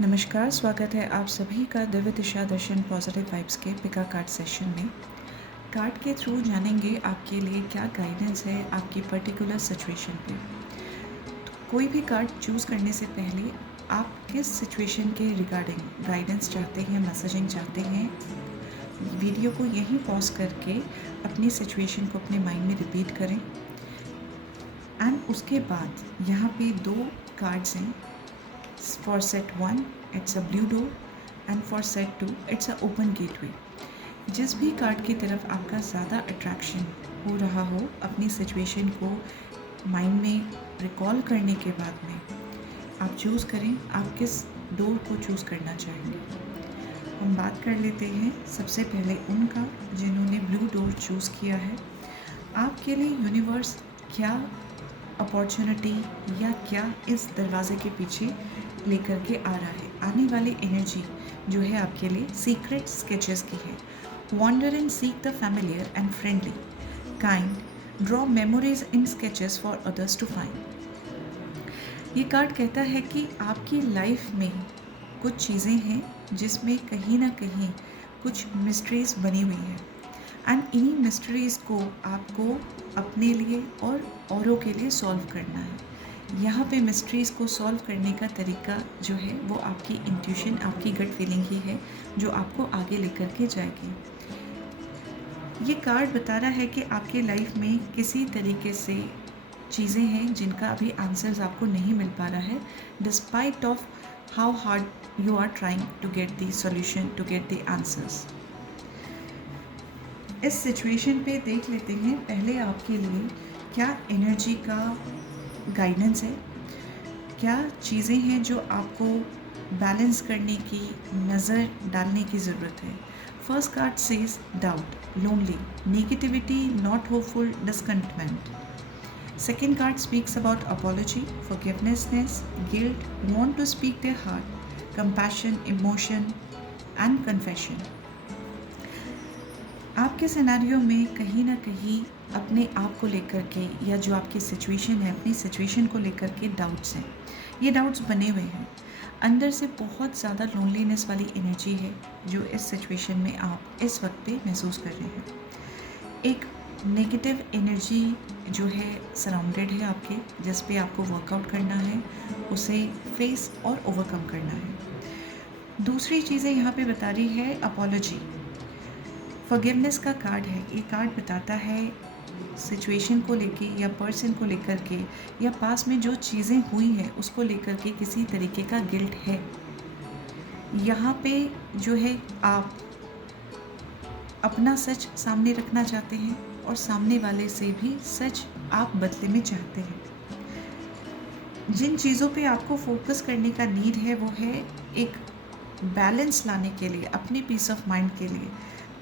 नमस्कार, स्वागत है आप सभी का दिव्य दिशा दर्शन पॉजिटिव वाइब्स के पिका कार्ड सेशन में। कार्ड के थ्रू जानेंगे आपके लिए क्या गाइडेंस है आपकी पर्टिकुलर सिचुएशन पे। तो कोई भी कार्ड चूज़ करने से पहले आप किस सिचुएशन के रिगार्डिंग गाइडेंस चाहते हैं, मैसेजिंग चाहते हैं, वीडियो को यहीं पॉज करके अपनी सिचुएशन को अपने माइंड में रिपीट करें। एंड उसके बाद यहाँ पे 2 कार्ड्स हैं। For set 1 it's a blue door and for set 2 it's a open gateway। जिस भी कार्ड की तरफ आपका ज़्यादा अट्रैक्शन हो रहा हो, अपनी सिचुएशन को माइंड में रिकॉल करने के बाद में आप चूज़ करें आप किस डोर को चूज़ करना चाहेंगे। हम बात कर लेते हैं सबसे पहले उनका जिन्होंने ब्लू डोर चूज़ किया है। आपके लिए यूनिवर्स क्या अपॉर्चुनिटी या क्या इस दरवाजे के पीछे लेकर के आ रहा है। आने वाली एनर्जी जो है आपके लिए सीक्रेट स्केचेस की है। Wonder and seek the familiar and friendly kind, draw memories in sketches for others to find. ये कार्ड कहता है कि आपकी लाइफ में कुछ चीज़ें हैं जिसमें कहीं ना कहीं कुछ मिस्ट्रीज बनी हुई हैं एंड इन्हीं मिस्ट्रीज़ को आपको अपने लिए और औरों के लिए सॉल्व करना है। यहाँ पे मिस्ट्रीज़ को सॉल्व करने का तरीका जो है वो आपकी इंट्यूशन, आपकी गट फीलिंग ही है जो आपको आगे लेकर के जाएगी। ये कार्ड बता रहा है कि आपके लाइफ में किसी तरीके से चीज़ें हैं जिनका अभी आंसर्स आपको नहीं मिल पा रहा है, despite of how hard you are trying to get the solution, to get the answers. इस सिचुएशन पे देख लेते हैं पहले आपके लिए क्या एनर्जी का गाइडेंस है, क्या चीज़ें हैं जो आपको बैलेंस करने की, नज़र डालने की ज़रूरत है। First card says doubt, lonely, negativity, not hopeful, discontentment. Second card speaks about apology, forgiveness, guilt, want to speak their heart, compassion, emotion and confession. आपके सिनेरियो में कहीं ना कहीं अपने आप को लेकर के या जो आपकी सिचुएशन है अपनी सिचुएशन को लेकर के डाउट्स हैं। ये डाउट्स बने हुए हैं, अंदर से बहुत ज़्यादा लोनलीनेस वाली एनर्जी है जो इस सिचुएशन में आप इस वक्त पे महसूस कर रहे हैं। एक नेगेटिव एनर्जी जो है सराउंडेड है आपके, जिस पे आपको वर्कआउट करना है, उसे फेस और ओवरकम करना है। दूसरी चीज़ें यहाँ पे बता रही है अपॉलॉजी, फॉरगिवनेस का कार्ड है। ये कार्ड बताता है सिचुएशन को लेके या पर्सन को लेकर के या पास में जो चीज़ें हुई हैं उसको लेकर के किसी तरीके का गिल्ट है। यहाँ पे जो है आप अपना सच सामने रखना चाहते हैं और सामने वाले से भी सच आप बदले में चाहते हैं। जिन चीज़ों पे आपको फोकस करने का नीड है वो है एक बैलेंस लाने के लिए, अपनी पीस ऑफ माइंड के लिए,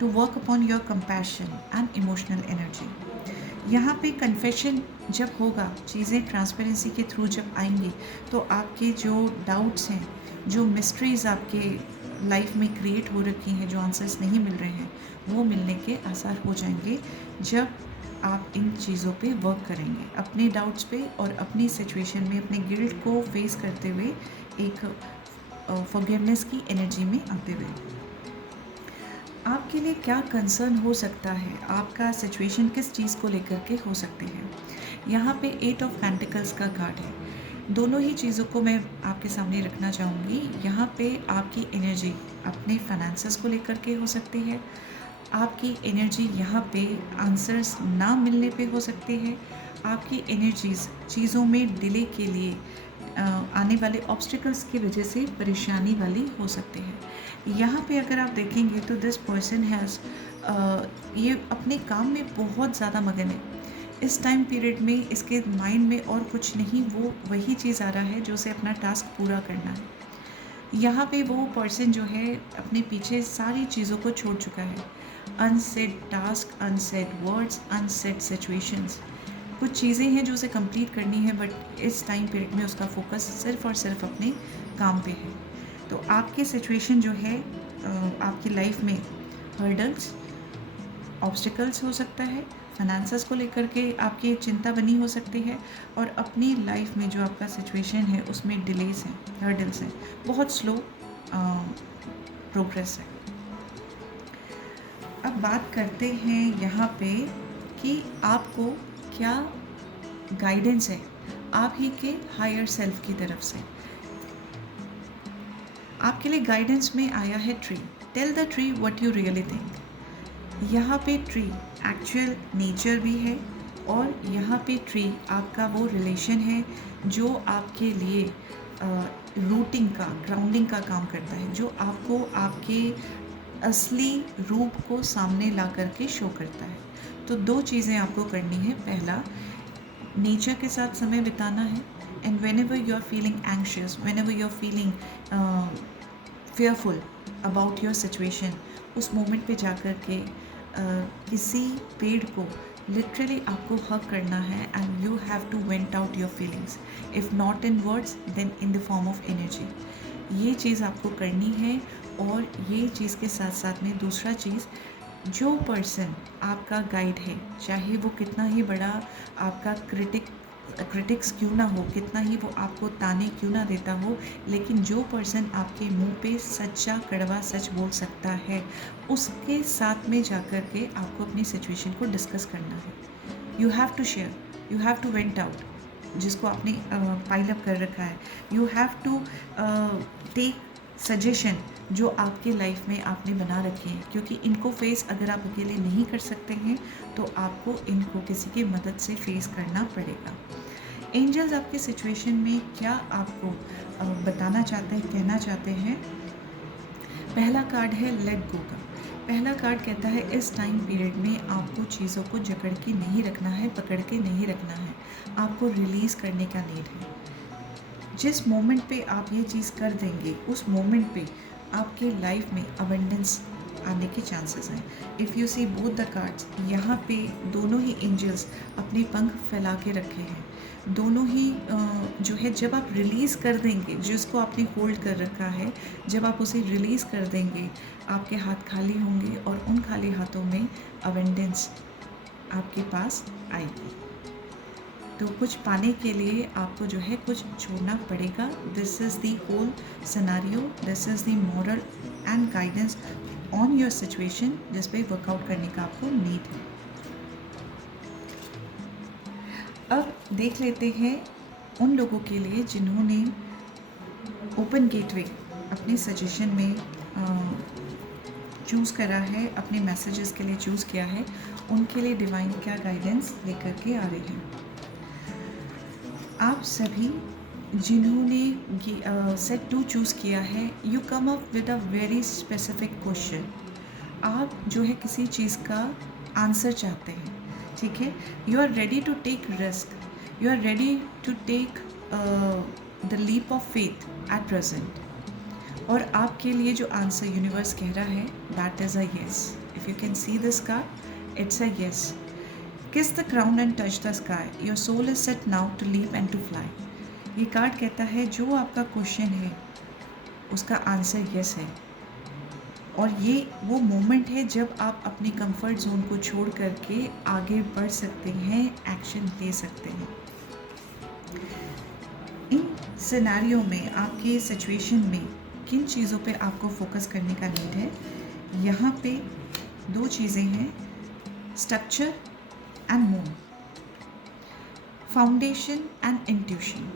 to work upon your compassion and emotional energy. यहाँ पे कन्फेशन जब होगा, चीज़ें ट्रांसपेरेंसी के थ्रू जब आएंगी तो आपके जो डाउट्स हैं, जो मिस्ट्रीज़ आपके लाइफ में क्रिएट हो रखी हैं, जो आंसर्स नहीं मिल रहे हैं, वो मिलने के आसार हो जाएंगे जब आप इन चीज़ों पे वर्क करेंगे, अपने डाउट्स पे और अपनी सिचुएशन में अपने गिल्ट को फेस करते हुए एक फॉरगिवनेस की एनर्जी में आते हुए। आपके लिए क्या कंसर्न हो सकता है, आपका सिचुएशन किस चीज़ को लेकर के हो सकती है। यहाँ पे 8 ऑफ पेंटिकल्स का कार्ड है। दोनों ही चीज़ों को मैं आपके सामने रखना चाहूँगी। यहाँ पे आपकी एनर्जी अपने फाइनेंसेस को लेकर के हो सकती है, आपकी एनर्जी यहाँ पे आंसर्स ना मिलने पे हो सकती है, आपकी एनर्जीज़ चीज़ों में डिले के लिए आने वाले ऑब्स्टिकल्स की वजह से परेशानी वाली हो सकती है। यहाँ पे अगर आप देखेंगे तो दिस पर्सन हैज़ ये अपने काम में बहुत ज़्यादा मगन है। इस टाइम पीरियड में इसके माइंड में और कुछ नहीं, वो वही चीज़ आ रहा है जो उसे अपना टास्क पूरा करना है। यहाँ पे वो पर्सन जो है अपने पीछे सारी चीज़ों को छोड़ चुका है। Unsaid task, unsaid words, unsaid situations, कुछ चीज़ें हैं जो उसे कंप्लीट करनी है, बट इस टाइम पीरियड में उसका फोकस सिर्फ और सिर्फ अपने काम पे है। तो आपकी सिचुएशन जो है आपकी लाइफ में हर्डल्स, ऑब्स्टिकल्स हो सकता है, फाइनेंसेस को लेकर के आपकी चिंता बनी हो सकती है, और अपनी लाइफ में जो आपका सिचुएशन है उसमें डिलेस हैं, हर्डल्स हैं, बहुत स्लो प्रोग्रेस है। अब बात करते हैं यहाँ पे कि आपको क्या गाइडेंस है आप ही के हायर सेल्फ की तरफ से। आपके लिए गाइडेंस में आया है tree. Tell the tree what you really think. यहाँ पे ट्री एक्चुअल नेचर भी है, और यहाँ पे ट्री आपका वो रिलेशन है जो आपके लिए रूटिंग का, ग्राउंडिंग का काम करता है, जो आपको आपके असली रूप को सामने ला करके शो करता है। तो दो चीज़ें आपको करनी है। पहला, नेचर के साथ समय बिताना है, and whenever you are feeling anxious, whenever you are feeling fearful about your situation, उस मोमेंट पे जा कर के किसी पेड़ को लिटरली आपको हग करना है, and you have to vent out your feelings, if not in words then in the form of energy. ये चीज़ आपको करनी है। और ये चीज़ के साथ साथ में दूसरा चीज़, जो पर्सन आपका गाइड है, चाहे वो कितना ही बड़ा आपका क्रिटिक्स क्यों ना हो, कितना ही वो आपको ताने क्यों ना देता हो, लेकिन जो पर्सन आपके मुंह पे सच्चा कड़वा सच बोल सकता है, उसके साथ में जाकर के आपको अपनी सिचुएशन को डिस्कस करना है। You have to share, you have to vent out जिसको आपने पाइल अप कर रखा है। You have to take suggestion जो आपके लाइफ में आपने बना रखे हैं, क्योंकि इनको फेस अगर आप अकेले नहीं कर सकते हैं तो आपको इनको किसी की मदद से फेस करना पड़ेगा। एंजल्स आपकी सिचुएशन में क्या आपको बताना चाहते हैं, कहना चाहते हैं। पहला कार्ड है लेट गो का। पहला कार्ड कहता है इस टाइम पीरियड में आपको चीज़ों को जकड़ के नहीं रखना है, पकड़ के नहीं रखना है, आपको रिलीज़ करने का नीड है। जिस मोमेंट पे आप ये चीज़ कर देंगे, उस मोमेंट पे आपके लाइफ में अबंडेंस आने के चांसेस हैं। If you see both the cards, यहाँ पे दोनों ही एंजल्स अपने पंख फैला के रखे हैं। दोनों ही जो है, जब आप रिलीज़ कर देंगे जिसको आपने होल्ड कर रखा है, जब आप उसे रिलीज़ कर देंगे, आपके हाथ खाली होंगे, और उन खाली हाथों में अबंडेंस आपके पास आएगी। तो कुछ पाने के लिए आपको जो है कुछ छोड़ना पड़ेगा। This is the whole scenario, this is the moral and guidance on your situation, जिस पे वर्कआउट करने का आपको नीड है। अब देख लेते हैं उन लोगों के लिए जिन्होंने ओपन गेटवे अपने सजेशन में चूज़ करा है, अपने मैसेजेस के लिए चूज़ किया है, उनके लिए डिवाइन क्या गाइडेंस लेकर के आ रही है। आप सभी जिन्होंने सेट 2 चूज़ किया है, you come up with a very specific question. आप जो है किसी चीज़ का आंसर चाहते हैं, ठीक है। You are ready to take risk, you are ready to take the leap of faith at present. और आपके लिए जो आंसर यूनिवर्स कह रहा है, that is a yes. If you can see this card, it's a yes. Kiss the ground and touch the sky. Your soul is set now to leap and to fly. ये card कहता है जो आपका question है उसका answer yes है, और ये वो मोमेंट है जब आप अपनी कंफर्ट जोन को छोड़ करके आगे बढ़ सकते हैं, एक्शन ले सकते हैं। इन सिनेरियो में, आपके सिचुएशन में किन चीज़ों पे आपको फोकस करने का नीड है। यहाँ पे 2 चीज़ें हैं, structure and moon, foundation and intuition.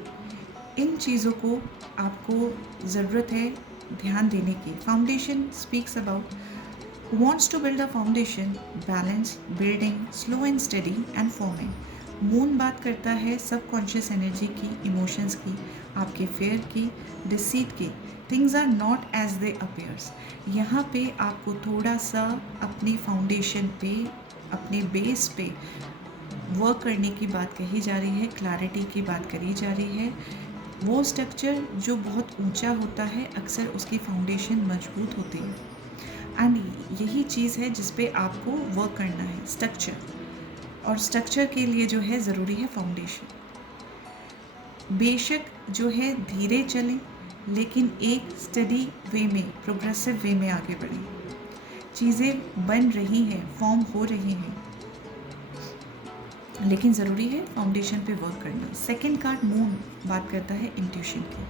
इन चीज़ों को आपको ज़रूरत है ध्यान देने की। Foundation speaks about wants to build a foundation, balance, building, slow and steady and forming. Moon बात करता है सबकॉन्शियस एनर्जी की, इमोशंस की, आपके फेयर की, डिसीट की। Things are not as they appears. यहाँ पे आपको थोड़ा सा अपनी फाउंडेशन पे, अपने बेस पे वर्क करने की बात कही जा रही है, क्लैरिटी की बात करी जा रही है। वो स्ट्रक्चर जो बहुत ऊंचा होता है, अक्सर उसकी फाउंडेशन मजबूत होती है, एंड यही चीज़ है जिस पे आपको वर्क करना है, स्ट्रक्चर। और स्ट्रक्चर के लिए जो है ज़रूरी है फाउंडेशन। बेशक जो है धीरे चलें, लेकिन एक स्टडी वे में, प्रोग्रेसिव वे में आगे बढ़ें। चीज़ें बन रही हैं, फॉर्म हो रही हैं, लेकिन ज़रूरी है फाउंडेशन पे वर्क करना। सेकंड कार्ड मून बात करता है इंट्यूशन की।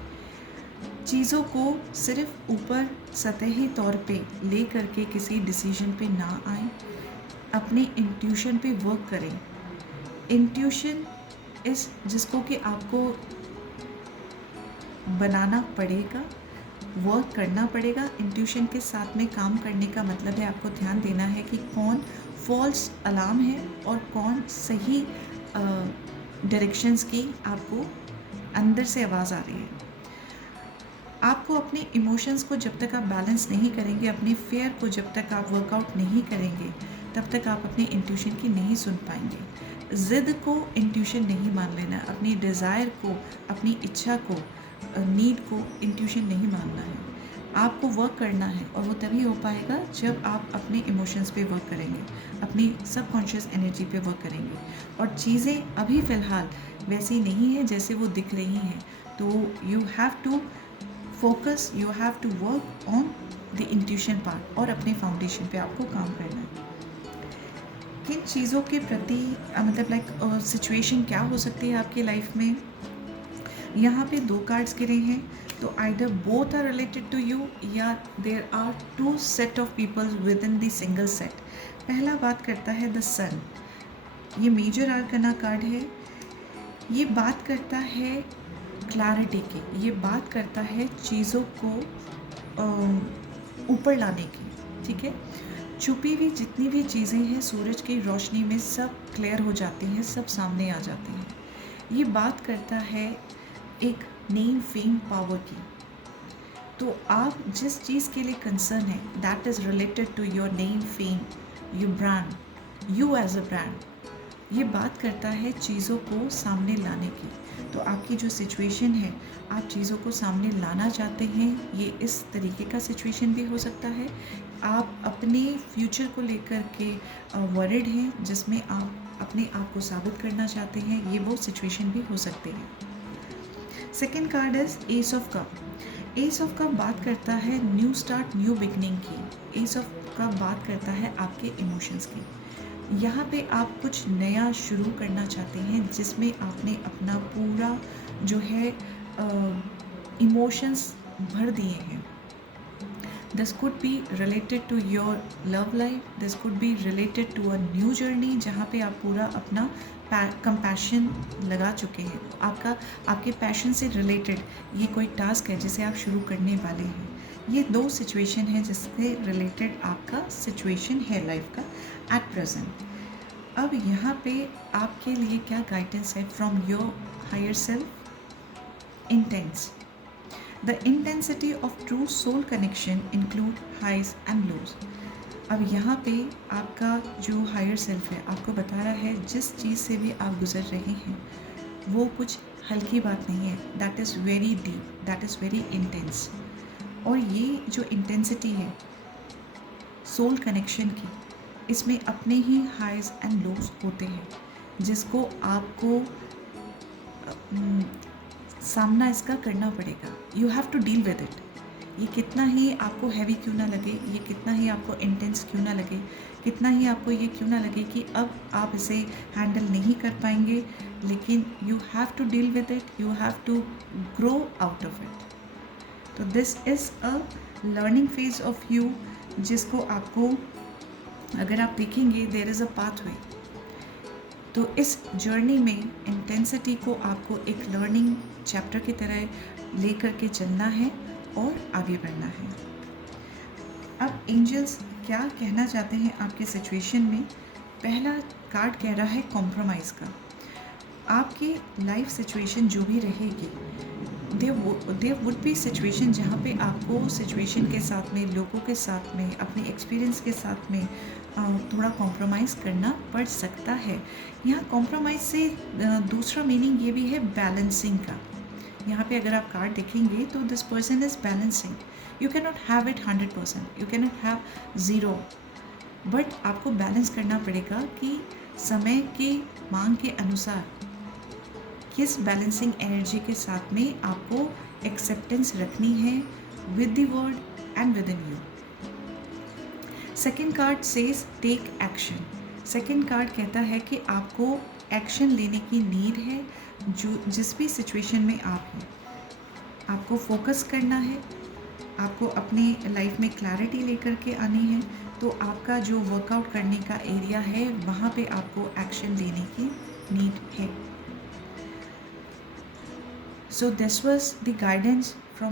चीज़ों को सिर्फ ऊपर सतही तौर पे ले करके किसी डिसीजन पे ना आए, अपने इंट्यूशन पे वर्क करें। इंट्यूशन इस जिसको कि आपको बनाना पड़ेगा, वर्क करना पड़ेगा। इंट्यूशन के साथ में काम करने का मतलब है आपको ध्यान देना है कि कौन फॉल्स अलार्म है और कौन सही डायरेक्शंस की आपको अंदर से आवाज़ आ रही है। आपको अपने इमोशंस को जब तक आप बैलेंस नहीं करेंगे, अपने फेयर को जब तक आप वर्कआउट नहीं करेंगे, तब तक आप अपनी इंट्यूशन की नहीं सुन पाएंगे। ज़िद को इंट्यूशन नहीं मान लेना, अपनी डिज़ायर को, अपनी इच्छा को, नीड को इंट्यूशन नहीं मानना है। आपको वर्क करना है और वो तभी हो पाएगा जब आप अपने इमोशंस पे वर्क करेंगे, अपनी सबकॉन्शियस एनर्जी पे वर्क करेंगे। और चीज़ें अभी फ़िलहाल वैसी नहीं है जैसे वो दिख रही हैं, तो you have to focus, you have to work on the intuition part और अपने फाउंडेशन पे आपको काम करना है। किन चीज़ों के प्रति मतलब लाइक सिचुएशन क्या हो सकती है आपकी लाइफ में। यहाँ पे 2 कार्ड्स गिरे हैं, तो either both are related to you या there are 2 set of peoples within the single set. पहला बात करता है द सन, ये मेजर आर्कना कार्ड है। ये बात करता है क्लैरिटी की, ये बात करता है चीज़ों को ऊपर लाने की, ठीक है। छुपी हुई जितनी भी चीज़ें हैं सूरज की रोशनी में सब क्लियर हो जाती हैं, सब सामने आ जाती हैं। ये बात करता है एक नेम फेम पावर की। तो आप जिस चीज़ के लिए कंसर्न है that is related to your name fame, your brand, you as a brand. ये बात करता है चीज़ों को सामने लाने की। तो आपकी जो सिचुएशन है, आप चीज़ों को सामने लाना चाहते हैं, ये इस तरीके का सिचुएशन भी हो सकता है। आप अपने फ्यूचर को लेकर के वरिड हैं, जिसमें आप अपने आप को साबित करना चाहते हैं, ये वो सिचुएशन भी हो सकती है। Second card is S of cup. S of cup बात करता है न्यू स्टार्ट, न्यू बिगनिंग की। एस ऑफ कप बात करता है आपके इमोशंस की। यहाँ पे आप कुछ नया शुरू करना चाहते हैं जिसमें आपने अपना पूरा जो है इमोशंस भर दिए हैं। This could be related to your love life, this could be related to a new journey जहाँ पे आप पूरा अपना कंपैशन लगा चुके हैं। आपके पैशन से रिलेटेड ये कोई टास्क है जिसे आप शुरू करने वाले हैं। ये 2 सिचुएशन है जिससे रिलेटेड आपका सिचुएशन है लाइफ का एट प्रेजेंट। अब यहाँ पे आपके लिए क्या गाइडेंस है from your higher self. Intense, the intensity of true soul connection include highs and lows. अब यहाँ पे आपका जो हायर सेल्फ है आपको बता रहा है जिस चीज़ से भी आप गुजर रहे हैं वो कुछ हल्की बात नहीं है, that is very deep, that is very intense. और ये जो इंटेंसिटी है सोल कनेक्शन की, इसमें अपने ही हाइज एंड लोज होते हैं जिसको आपको सामना इसका करना पड़ेगा। You have to deal with it. ये कितना ही आपको हैवी क्यों ना लगे, ये कितना ही आपको इंटेंस क्यों ना लगे, कितना ही आपको ये क्यों ना लगे कि अब आप इसे हैंडल नहीं कर पाएंगे, लेकिन you have to deal with it, you have to grow out of it. तो this is a learning phase of you जिसको आपको, अगर आप देखेंगे देयर इज़ अ पाथवे। तो इस जर्नी में इंटेंसिटी को आपको एक लर्निंग चैप्टर की तरह ले करके चलना है और आगे बढ़ना है। अब एंजल्स क्या कहना चाहते हैं आपके सिचुएशन में। पहला कार्ड कह रहा है कॉम्प्रोमाइज़ का। आपकी लाइफ सिचुएशन जो भी रहेगी, देयर वुड बी सिचुएशन जहाँ पे आपको सिचुएशन के साथ में, लोगों के साथ में, अपने एक्सपीरियंस के साथ में थोड़ा कॉम्प्रोमाइज़ करना पड़ सकता है। यहाँ कॉम्प्रोमाइज़ से दूसरा मीनिंग ये भी है बैलेंसिंग का। यहाँ पे अगर आप कार्ड देखेंगे तो this person is balancing. You can not have it 100%, you can not have 0, but आपको बैलेंस करना पड़ेगा कि समय की मांग के अनुसार किस बैलेंसिंग एनर्जी के साथ में आपको एक्सेप्टेंस रखनी है with the word and within you. Second card says take action. Second card कहता है कि आपको एक्शन लेने की नीड है, जो जिस भी सिचुएशन में आप हैं। आपको फोकस करना है, आपको अपनी लाइफ में क्लैरिटी लेकर के आनी है, तो आपका जो वर्कआउट करने का एरिया है वहाँ पे आपको एक्शन लेने की नीड है। So this was the guidance